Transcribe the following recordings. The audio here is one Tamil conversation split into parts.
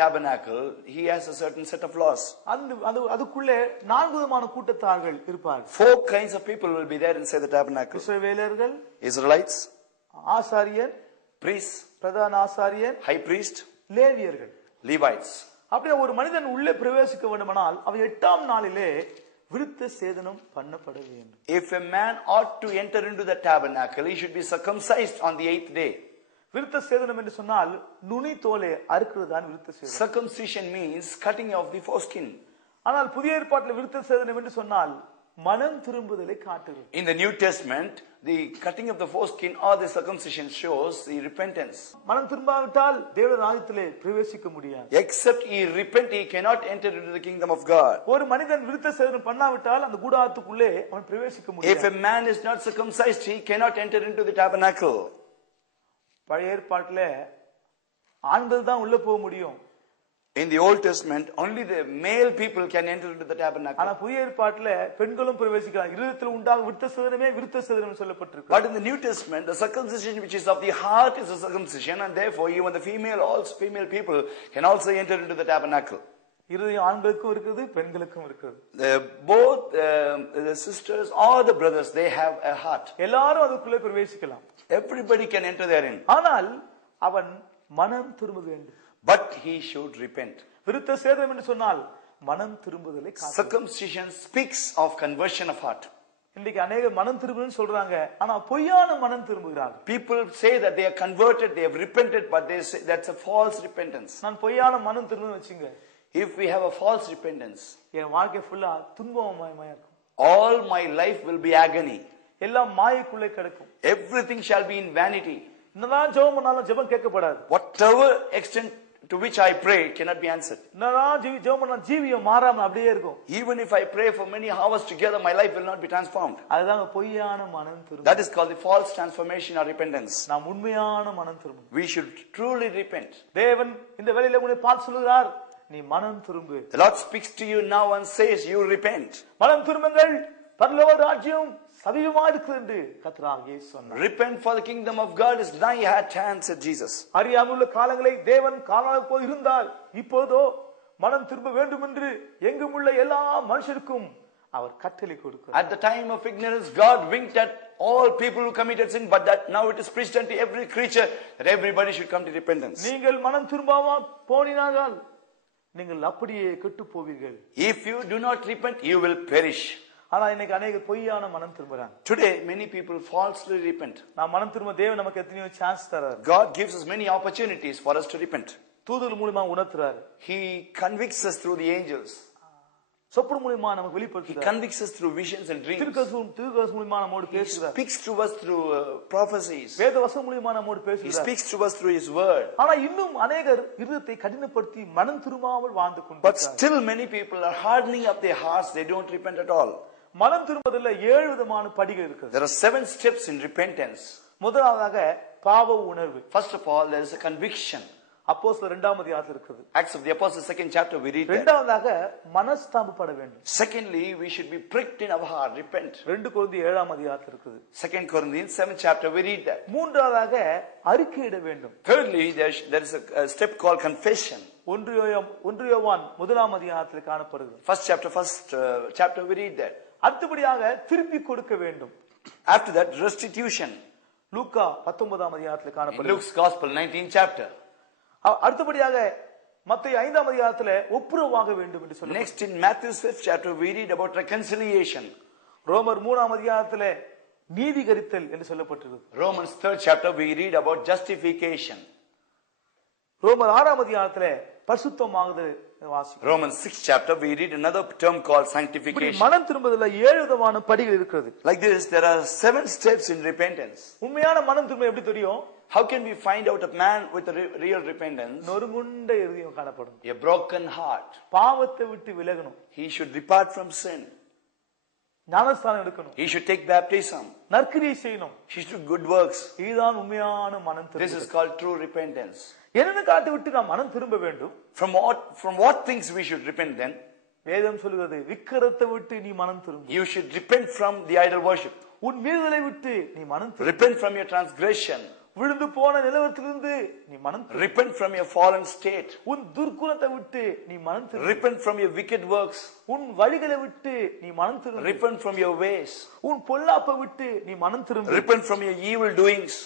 tabernacle, he has a certain set of laws. அதுக்குள்ளே நான்கு விதமான கூட்டத்தார்கள் இருப்பார்கள். 4 kinds of people will be there inside the tabernacle. இஸ்ரவேலர்கள், Israelites, ஆசாரியர், priests, பிரதான ஆசாரியர், high priest, லேவியர்கள், Levites. அப்படியே ஒரு மனிதன் உள்ளே பிரவேசிக்க வேண்டுமானால் அவன் 8ஆம் நாளிலே விருத்த சேதனம் பண்ணப்பட வேண்டும். If a man ought to enter into the tabernacle, he should be circumcised on the 8th day. விருத்த சேதனம் என்று சொன்னால் நுனி தோலை அறுக்கிறது தான் விருத்த சேதனம். Circumcision means cutting off the foreskin. ஆனால் புதிய ஏற்பாட்டில் விருத்த சேதனம் என்று சொன்னால் மனம் திரும்புதலை காட்டுகிறது. In the New Testament, the cutting of the foreskin or the circumcision shows the repentance. மனம் திரும்பாவிட்டால் தேவ ராஜ்யத்திலே பிரவேசிக்க முடியாது. Except he repent, he cannot enter into the kingdom of God. ஒரு மனிதன் விருத்த சேதனம் பண்ணாவிட்டால் அந்த கூடாரத்துக்குள்ளே அவன் பிரவேசிக்க முடியாது. If a man is not circumcised, he cannot enter into the tabernacle. பழைய ஏற்பாட்டிலே ஆண்கள் தான் உள்ள போக முடியும். In the Old Testament, only the male people can enter into the tabernacle. ஆனா புதிய ஏற்பாட்டிலே பெண்களும் பிரவேசிக்கலாம். இருதயத்தில் உண்டாகும் விருத்த சேதனமே விருத்த சேதனம் சொல்லப்பட்டிருக்கு. But in the New Testament, the circumcision which is of the heart is a circumcision, and therefore even the female people can also enter into the tabernacle. இருதயம் ஆண்களுக்கும் இருக்குது, பெண்களுக்கும் இருக்குது. Both the sisters or the brothers, they have a heart. எல்லாரும் அதுக்குள்ளே பிரவேசிக்கலாம். Everybody can enter therein. ஆனால் அவன் மனம் திரும்ப வேண்டும். But he should repent. விருத்த சேதனம் என்று சொன்னால் மனம் திரும்புதலை காட்டுகிறது. Circumcision speaks of conversion of heart. இன்னைக்கு अनेக மனம் திரும்புன்னு சொல்றாங்க, ஆனா பொய்யான மனம் திரும்புகிறார்கள். People say that they are converted, they have repented, but they say that's a false repentance. நான் பொய்யான மனம் திரும்புன்னு வெச்சுங்க. If we have a false repentance, என் வாழ்க்கை ஃபுல்லா துன்பமயமா இருக்கும். all my life will be agony. எல்லாம் மாயைக்குள்ளே கிடக்கும். Everything shall be in vanity. என்னதான் ஜெபம் பண்ணாலும் ஜெபம் கேட்கப்படாது. Whatever extent to which I pray cannot be answered. என்னதான் ஜெபம் பண்ணா ஜீவியம் மாறாம அப்படியே இருக்கும். Even if I pray for many hours together, my life will not be transformed. அதுதான் பொய்யான மனம் திரும்புதல். That is called the false transformation or repentance. நாம் உண்மையான மனம் திரும்புவோம். We should truly repent. தேவன் இந்த வேளையிலே உன்னை பார்த்து சொல்கிறார், நீ மனம் திரும்பு. The Lord speaks to you now and says, you repent. மனம் திரும்புங்கள், பரலோக ராஜ்யம் சமீபமா இருக்கிறது என்று கர்த்தராகிய இயேசு சொன்னார். Repent, for the kingdom of God is nigh at hand, said Jesus. அறியாமையுள்ள காலங்களை தேவன் காணாத போது இருந்தால் இப்போதோ மனம் திரும்ப வேண்டும் என்று எங்குமுள்ள எல்லா மனுஷருக்கும் அவர் கட்டளை கொடுக்கிறார். At the time of ignorance, God winked at all people who committed sin, but that now it is preached unto every creature that everybody should come to repentance. நீங்கள் மனம் திரும்பாம போனினால் நீங்கள் அப்படியே கெட்டு போவீர்கள். If you do not repent, you will perish. ஆனா இன்னைக்கு अनेक பொய்யான மனம் திரும்புறாங்க. Today many people falsely repent. நான் மனம் திரும்ப தேவன் நமக்கு எத்தனையோ chance தரார். God gives us many opportunities for us to repent. தூதர்கள் மூலமா உணர்த்துறார். He convicts us through the angels. சொப்பன மூலமா நமக்கு வெளிப்படுத்துறார். He convicts us through visions and dreams. தீர்க்கதரிசி மூலமா நம்மோடு பேசுறார். He speaks to us through prophecies. வேத வசனம் மூலமா நம்மோடு பேசுறார். He speaks to us through his word. ஆனா இன்னும் अनेகர் இதயத்தை கடினப்படுத்தி மனம் திரும்பாமல் வாழ்ந்து கொண்டிருக்கிறார்கள். But still many people are hardening up their hearts, they don't repent at all. மனம் திரும்புதல்ல 7 விதமான படிகள் இருக்குது. There are 7 steps in repentance. முதலாவதாக பாவ உணர்வு. First of all, there is a conviction. அப்போஸ்தலர் 2ஆம் அதிகாரத்தில் இருக்குது. Acts of the Apostles 2nd chapter we read that. இரண்டாவதாக மனஸ்தாபப்பட வேண்டும். Secondly, we should be pricked in our heart, repent. 2 கொரிந்தியர் 7ஆம் அதிகாரத்தில் இருக்குது. 2 Corinthians 7th chapter we read that. மூன்றாவதாக அறிக்கையிட வேண்டும். Thirdly, there is a step called confession. 1 யோவான் 1ஆம் அதிகாரத்தில் காணப்படுகிறது. First chapter we read that. அடுத்தபடியாக திருப்பி கொடுக்க வேண்டும். After that, restitution. லூக்கா 19ஆம் அதிகாரத்தில் காணப்படுகிறது. Luke's Gospel 19th chapter. அடுத்தபடியாக மத்தேயு 5ஆம் அதிகாரத்தில் ஒப்புரவாக வேண்டும் என்று சொல்லுகிறார். Next, in Matthew's 5th chapter we read about reconciliation. ரோமர் 3ஆம் அதிகாரத்தில் நீதிகரித்தல் என்று சொல்லப்பட்டிருக்கு. Romans 3rd chapter we read about justification. ரோமர் 6ஆம் அதிகாரத்தில் பரிசுத்தமாகுதல் வாசிக்கிறோம். Romans 6th chapter we read another term called sanctification. மனம் திரும்புதல்ல 7 விதமான படிகள் இருக்குது. Like this, there are 7 steps in repentance. உண்மையான மனம் திரும்ப எப்படி தெரியும்? How can we find out a man with a real repentance? நொறுங்குண்ட இதயம் காணப்படும். A broken heart. பாவத்தை விட்டு விலகணும். He should depart from sin. ஞானஸ்நானம் எடுக்கணும். He should take baptism. நற்கிரியை செய்யணும். He should do good works. இதுதான் உண்மையான மனம் திரும்புதல். This is called true repentance. என்னன்னு காட்டி விட்டு நாம் மனம் திரும்ப வேண்டும். From what things we should repent then? வேதம் சொல்கிறது விக்கிரத்தை விட்டு நீ மனம் திரும்பு. You should repent from the idol worship. உன் மீறுதலை விட்டு நீ மனம் திரும்பு. Repent from your transgression. விழுந்து போன நிலவரத்திலிருந்து நீ மனம் திரும்பு. Repent from your fallen state. உன் துர்க்குணத்தை விட்டு நீ மனம் திரும்பு. Repent from your wicked works. உன் வழிகளை விட்டு நீ மனம் திரும்பு. Repent from your ways. உன் பொல்லாப்பை விட்டு நீ மனம் திரும்பு. Repent from your evil doings.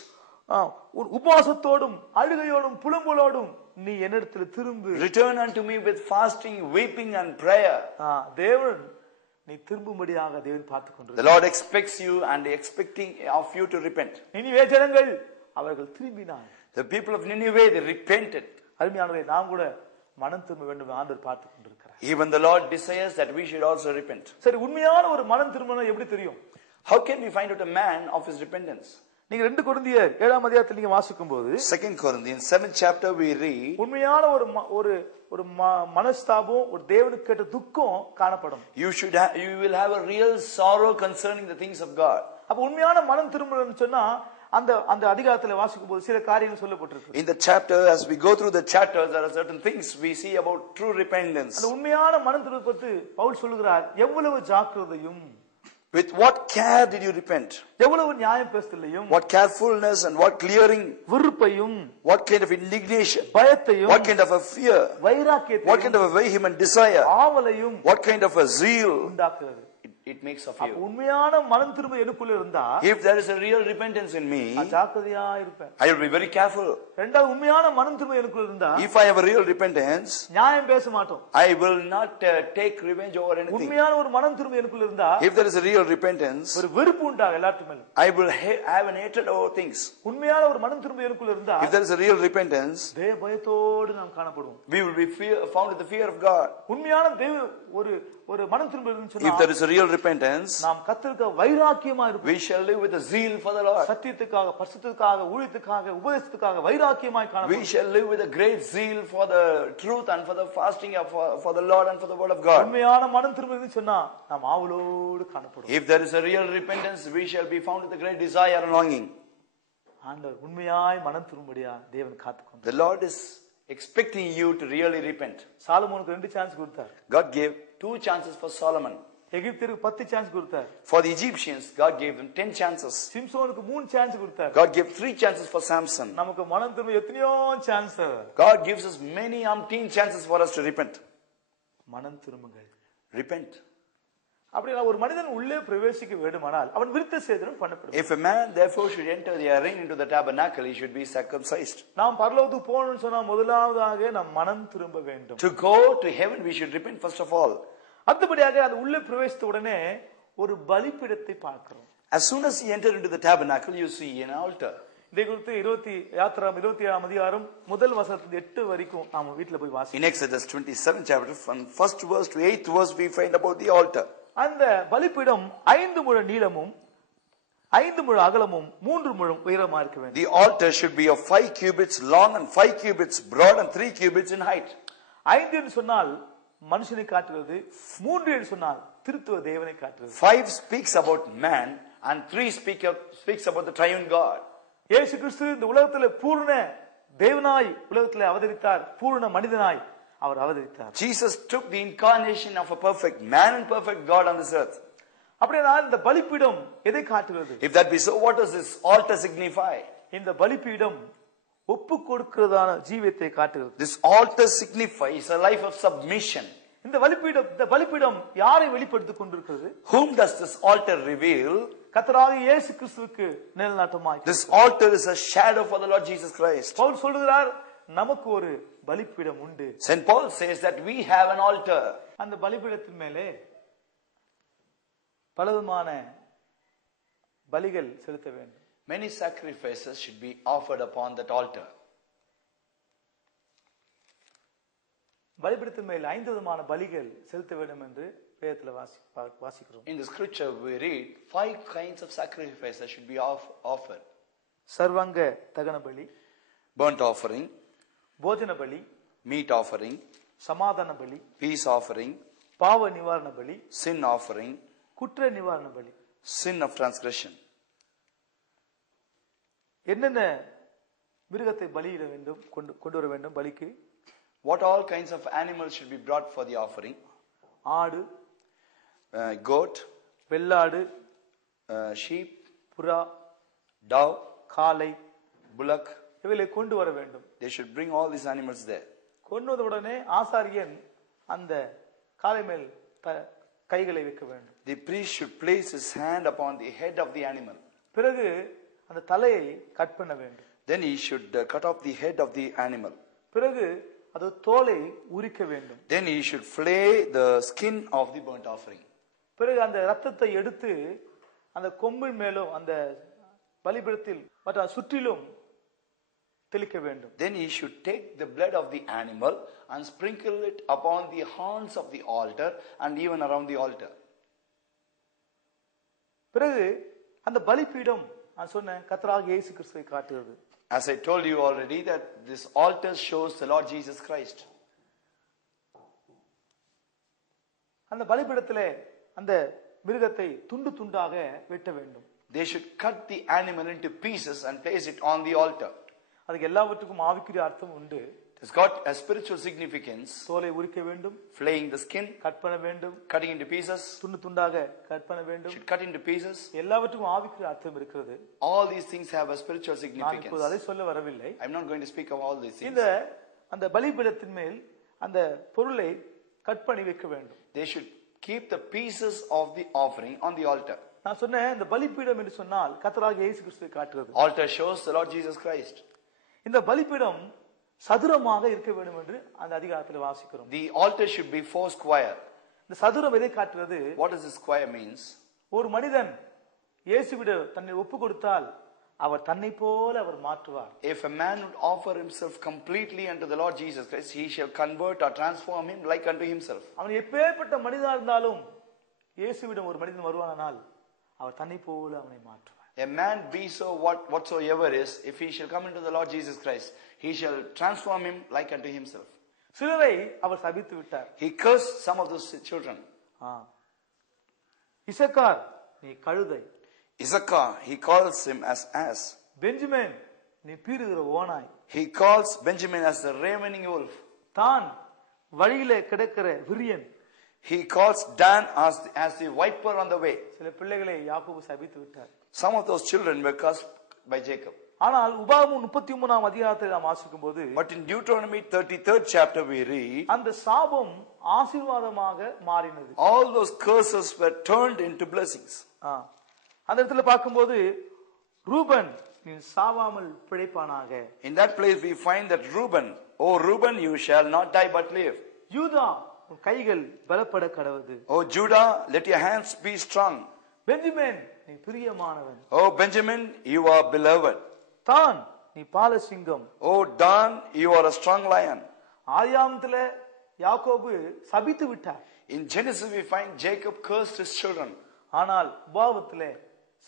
உன் உபவாசத்தோடும் அழுகையோடும் புலம்பலோடும் நீ என்னிடத்தில் திரும்பு. Return unto me with fasting, weeping and prayer. தேவன் நீ திரும்பும்படியாக தேவன் பார்த்துக் கொண்டிருக்கிறார். The Lord expects you and expecting of you to repent. Nineveh ஜனங்கள் அவர்கள் திரும்பினார்கள். The people of Nineveh, they repented. அருமையானவர்களே, நாம் கூட மனம் திரும்ப வேண்டும் ஆண்டவர் பார்த்துக் கொண்டிருக்கிறார். Even the Lord desires that we should also repent. சரி, உண்மையான ஒரு மனம் திரும்பணும் எப்படி தெரியும்? How can we find out a man of his repentance? நீங்க 2 கொரிந்தியர் 7ஆம் அதிகாரத்தில் நீங்க வாசிக்கும்போது 2 Corinthians 7th chapter we read, உண்மையான ஒரு மனஸ்தாபம், ஒரு தேவனுக்கு கேட்ட துக்கம் காணப்படும். you will have a real sorrow concerning the things of God. அப்ப உண்மையான மனம் திரும்பணும்னு சொன்னா அந்த அதிகாரத்துல வாசிக்கும்போது சில காரியங்கள் சொல்லப்பட்டிருக்கு. In the chapter, as we go through the chapters, there are certain things we see about true repentance. அந்த உண்மையான மனம் திரும்ப பத்தி பவுல் சொல்லுகிறார், எவ்வளவு ஜாக்கிரதையும், with what care did you repent? எவ்வளவு நியாயம் பேசுதலையும், what carefulness and what clearing, விருப்பையும், what kind of indignation, பயத்தையும், what kind of a fear, வைராக்கியத்தையும், what kind of a vehement desire, ஆவலையும், what kind of a zeal உண்டாக்குறது. it makes of you. உண்மையான மனம் திரும்ப எனக்குள்ள இருந்தா, if there is a real repentance in me, ஜாக்கிரதையா இருப்பேன். I will be very careful. இரண்டாவது, உண்மையான மனம் திரும்ப எனக்குள்ள இருந்தா, if I have a real repentance, நியாயம் பேச மாட்டோம். I will not take revenge over anything. உண்மையான ஒரு மனம் திரும்ப எனக்குள்ள இருந்தா, if there is a real repentance, ஒரு வெறுப்பு உண்டாகும் எல்லாத்துக்கும் மேல. I will have an hatred over things. உண்மையான ஒரு மனம் திரும்ப எனக்குள்ள இருந்தா, if there is a real repentance, பயத்தோடு நாம் காணப்படுவோம். we will be found with the fear of God. உண்மையான ஒரு மனம் திரும்ப இருக்குன்னு சொன்னா, if there is a real repentance, நாம் கர்த்தருக்கு வைராக்கியமா இருப்போம். we shall live with a zeal for the Lord. சத்தியத்துக்காக, பரிசுத்தத்துக்காக, ஊழியத்துக்காக, உபதேசத்துக்காக வைராக்கியமாய் காணப்படுவோம். we shall live with a great zeal for the truth and for the fasting for the Lord and for the word of God. உண்மையான மனம் திரும்ப இருக்குன்னு சொன்னா நாம் ஆவலோடு காணப்படுவோம். if there is a real repentance, we shall be found with a great desire and longing. ஆண்டவர் உண்மையாய் மனம் திரும்படியா தேவன் காத்துக்கொண்டார். the Lord is expecting you to really repent. சாலமோனுக்கு 2 சான்ஸ் கொடுத்தார். God gave 2 chances for Solomon. எகிப்தியருக்கு 10 சான்ஸ் கொடுத்தார். for the Egyptians, God gave them 10 chances. சிம்சோனுக்கு 3 chance கொடுத்தார். God gave 3 chances for Samson. நமக்கு மனம் திரும்ப எத்தனையோ chance. God gives us many umpteen chances for us to repent. மனம் திரும்புங்கள். repent. அப்படினா ஒரு மனிதன் உள்ளே பிரவேசிக்க வேண்டுமானால் அவன் விருத்த சேதனம் பண்ணப்படும். if a man therefore should enter the arena into the tabernacle, he should be circumcised. நாம் பரலோகத்துக்கு போகணும்னு சொன்னா முதலாவதாக நாம் மனம் திரும்ப வேண்டும். to go to heaven, we should repent first of all. அடுத்தபடியாக அந்த உள்ளே பிரவேசித்த உடனே ஒரு பலிபீடத்தை பார்க்கிறோம். as soon as you enter into the tabernacle, you see an altar. இதை குறித்து யாத்திராகமம் 27ஆம் அதிகாரம் முதல் வசனத்திலிருந்து 8 வரைக்கும் நாம வீட்ல போய் வாசிப்போம். in Exodus 27th chapter, from 1st verse to 8th verse, we find about the altar. அந்த பலிபீடம் 5 முழ நீளமும் 5 முழ அகலமும் 3 முழ உயரமா இருக்க வேண்டும். the altar should be of 5 cubits long and 5 cubits broad and 3 cubits in height. 5 என்று சொன்னால் மனுஷனை காட்டுகிறது, 3 என்று சொன்னால் திருத்துவ தேவனை காட்டுகிறது. 5 speaks about man and 3 speaks about the triune God. இயேசு கிறிஸ்து இந்த உலகத்திலே பூரண தேவனாய் உலகத்திலே அவதரித்தார், பூரண மனிதனாய் அவர் அவதரித்தார். Jesus took the incarnation of a perfect man and perfect God on this earth. அப்படினா இந்த பலிபீடம் எதை காட்டுகிறது? if that be so, what does this altar signify? இந்த பலிபீடம் ஒப்பு கொடுக்கிறதான ஜீவியத்தை காட்டுகிறது. this altar signifies a life of submission. இந்த பலிபீடம் யாரை வெளிப்படுத்திக் கொண்டிருக்கிறது? whom does this altar reveal? கர்த்தராகிய இயேசு கிறிஸ்துவுக்கு நிழலாட்டமாய். this altar is a shadow for the Lord Jesus Christ. Pavul சொல்கிறார், நமக்கு ஒரு பலிபீடம் உண்டு. St. Paul says that we have an altar. அந்த பலிபீடத்தின் மேலே பலவிதமான பலிகள் செலுத்த வேண்டும். many sacrifices should be offered upon that altar. பலிபீடத்தின் மேல் 5 விதமான பலிகள் செலுத்த வேண்டும் என்று வேதத்தில் வாசிக்கிறோம். in the scripture we read 5 kinds of sacrifices should be offered. சர்வாங்க தகன பலி, burnt offering, போஜன பலி, meat offering, சமாதான பலி, peace offering, பாவ நிவாரண பலி, sin offering, குற்ற நிவாரண பலி. sin of transgression. என்னென்ன மிருகத்தை பலியிட வேண்டும், கொண்டு வர வேண்டும் பலிக்கு? what all kinds of animals should be brought for the offering? ஆடு, goat, வெள்ளாடு, sheep, புறா, dove, காளை, bullock. இவைகளை கொண்டு வர வேண்டும். They should bring all these animals there. கொண்டு வந்த உடனே ஆசாரியன் அந்த காளை மேல் கைகளை வைக்க வேண்டும். The priest should place his hand upon the head of the animal. பிறகு அந்த தலையை கட் பண்ண வேண்டும். Then he should cut off the head of the animal. பிறகு அது தோலை உரிக்க வேண்டும். Then he should flay the skin of the burnt offering. பிறகு அந்த இரத்தத்தை எடுத்து அந்த கொம்பின் மேலும் அந்த பலிபீடத்தில் மற்ற சுற்றிலும் தெளிக்க வேண்டும். Then he should take the blood of the animal and sprinkle it upon the horns of the altar and even around the altar. பிறகு அந்த பலிபீடம் நான் சொன்ன கர்த்தராகிய இயேசு கிறிஸ்துவை காட்டுகிறது. As I told you already that this altar shows the Lord Jesus Christ. அந்த பலிபீடத்திலே அந்த மிருகத்தை துண்டு துண்டாக வெட்ட வேண்டும். They should cut the animal into pieces and place it on the altar. அதுக்கு எல்லாவற்றுக்கும் ஆவிக்குரிய அர்த்தம் உண்டு. It's got a spiritual significance. தோலை உரிக்க வேண்டும், Flaying the skin, கட் பண்ண வேண்டும், cutting into pieces, துண்டு துண்டாக கட் பண்ண வேண்டும். should cut into pieces. எல்லாவற்றுக்கும் ஆவிக்குரிய அர்த்தம் இருக்கிறது. All these things have a spiritual நான் significance. இப்போது அதை சொல்ல வரவில்லை. I'm not going to speak of all these things. இந்த அந்த பலிபீடத்தின் மேல் அந்த பொருளை கட் பண்ணி வைக்க வேண்டும். They should keep the pieces of the offering on the altar. நான் சொன்னேன் இந்த பலிபீடம் என்று சொன்னால் கர்த்தராகிய இயேசு கிறிஸ்துவை காட்டுகிறது. Altar shows the Lord Jesus Christ. இந்த பலிபீடம் சதுரமாக இருக்க வேண்டும் என்று அந்த அதிகாரத்தில் வாசிக்கிறோம். The altar should be 4 square. இந்த சதுரம் எதை காட்டுகிறது? What does the square means? ஒரு மனிதன் இயேசுவிடம் தன்னை ஒப்பு கொடுத்தால் அவர் தன்னை போல அவர் மாற்றுவார். If a man would offer himself completely unto the Lord Jesus Christ, he shall convert or transform him like unto himself. அவன் எப்பேற்பட்ட மனிதனா இருந்தாலும் இயேசுவிடம் ஒரு மனிதன் வருவானால் அவர் தன்னை போல அவனை மாற்றுவார். A man be so whatsoever is, if he shall come into the Lord Jesus Christ, he shall transform him like unto himself. சிலரை அவர் சபித்து விட்டார். He cursed some of those children. Issachar நீ கழுதை. Issachar, he calls him as ass. Benjamin நீ பீறுகிற ஓநாய். He calls Benjamin as the ravening wolf. தான் வழியிலே கிடக்கிற விரியன். He calls Dan as the viper on the way. சில பிள்ளைகளை யாக்கோபு சபித்து விட்டார். Some of those children were cursed by Jacob. ஆனால் உபாகமம் 33ஆம் அதிகாரத்தில் நாம் வாசிக்கும்போது, But in Deuteronomy 33rd chapter we read, அந்த சாபம் ஆசீர்வாதமாக மாறினது. all those curses were turned into blessings. அந்த இடத்துல பார்க்கும்போது ரூபன் நீ சாவாமல் பிழைப்பானாக. In that place we find that Reuben, oh Reuben, you shall not die but live. யூதா உன் கைகள் பலப்பட கடவது. Oh Judah, let your hands be strong. Benjamin நீ பிரியமானவன். Oh Benjamin, you are beloved. தான் நீ Balasingham. Oh Dan, you are a strong lion. ஆதியாகமத்தில யாக்கோபு சபித்து விட்டார். In Genesis we find Jacob cursed his children. ஆனால் உபாகமத்திலே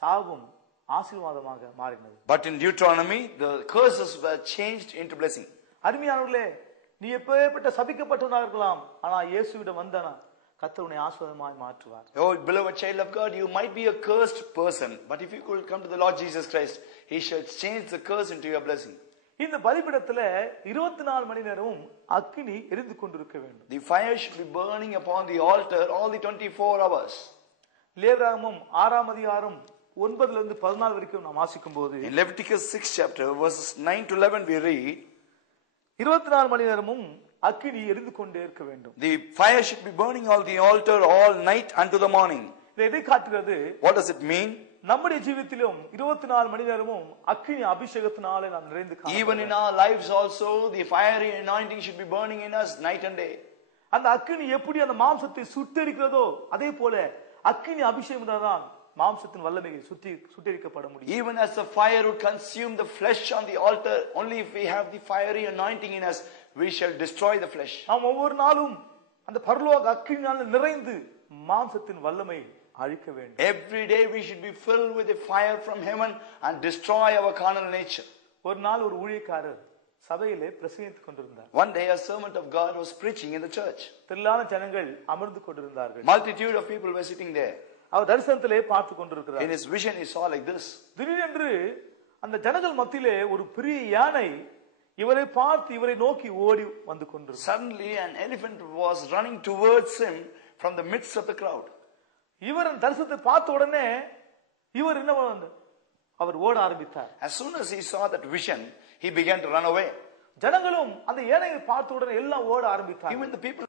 சாபம் ஆசீர்வாதமாக மாறினது. But in Deuteronomy the curses were changed into blessing. அருமையானவர்களே, நீ எப்பேற்பட்ட சபிக்கப்பட்டவனாக இருக்கலாம், ஆனா இயேசுவிடம் வந்தானா கர்த்தர் உன்னை ஆசீர்வாதமாய் மாற்றுவார். Oh beloved child of God, you might be a cursed person, but if you could come to the Lord Jesus Christ, he shall change the curse into your blessing. இந்த பலிபீடத்துல 24 மணி நேரமும் அக்கினி எரிந்து கொண்டிருக்க வேண்டும். The fire should be burning upon the altar all the 24 hours. லேவியராகமம் 6ஆம் அதிகாரம் 9 லிருந்து 14 வரைக்கும் நாம் வாசிக்கும்போது, In Leviticus 6 chapter verses 9 to 11 we read, 24 மணி நேரமும் அக்கினி எரிந்து கொண்டே இருக்க வேண்டும். the fire should be burning on the altar all night unto the morning. இது எதை காட்டுகிறது? What does it mean? நம்முடைய ஜீவிதத்திலும் 24 மணி நேரமும் அக்கினி அபிஷேகத்தினாலே நாம் நிறைந்து காண Even in our lives also the fiery anointing should be burning in us night and day. அந்த அக்கினி எப்படி அந்த மாம்சத்தை சுட்டெரிக்கிறதோ அதே போல அக்கினி அபிஷேகம் தான் மாம்சத்தின் வல்லமையை சுட்டெரிக்கப்பட முடியும். Even as the fire would consume the flesh on the altar, only if we have the fiery anointing in us, we shall destroy the flesh. நாம் ஒவ்வொரு நாளும் அந்த பரலோக அக்கினியால் நிறைந்து மாம்சத்தின் வல்லமை அழிக்க வேண்டும். Every day we should be filled with the fire from heaven and destroy our carnal nature. ஒரு நாள் ஒரு ஊழியக்காரர் சபையிலே பிரசங்கித்துக் கொண்டிருந்தார். One day a servant of God was preaching in the church. திரளான ஜனங்கள் அமர்ந்து கொண்டிருந்தார்கள். Multitude of people were sitting there. அவர் தரிசனத்திலே பார்த்து கொண்டிருக்கிறார். In his vision he saw like this. திடீரென்று அந்த ஜனங்கள் மத்தியிலே ஒரு பெரிய யானை இவரை பார்த்து இவரை நோக்கி ஓடி வந்து கொண்டிருந்தது. Suddenly an elephant was running towards him from the midst of the crowd. இவர் தரிசனத்தை பார்த்த உடனே இவர் என்ன அவர் ஓட ஆரம்பித்தார். As soon as he saw that vision, he began to run away. ஜனங்களும் அந்த ஏனையை பார்த்த உடனே எல்லாம் ஓட ஆரம்பித்தார். Even the people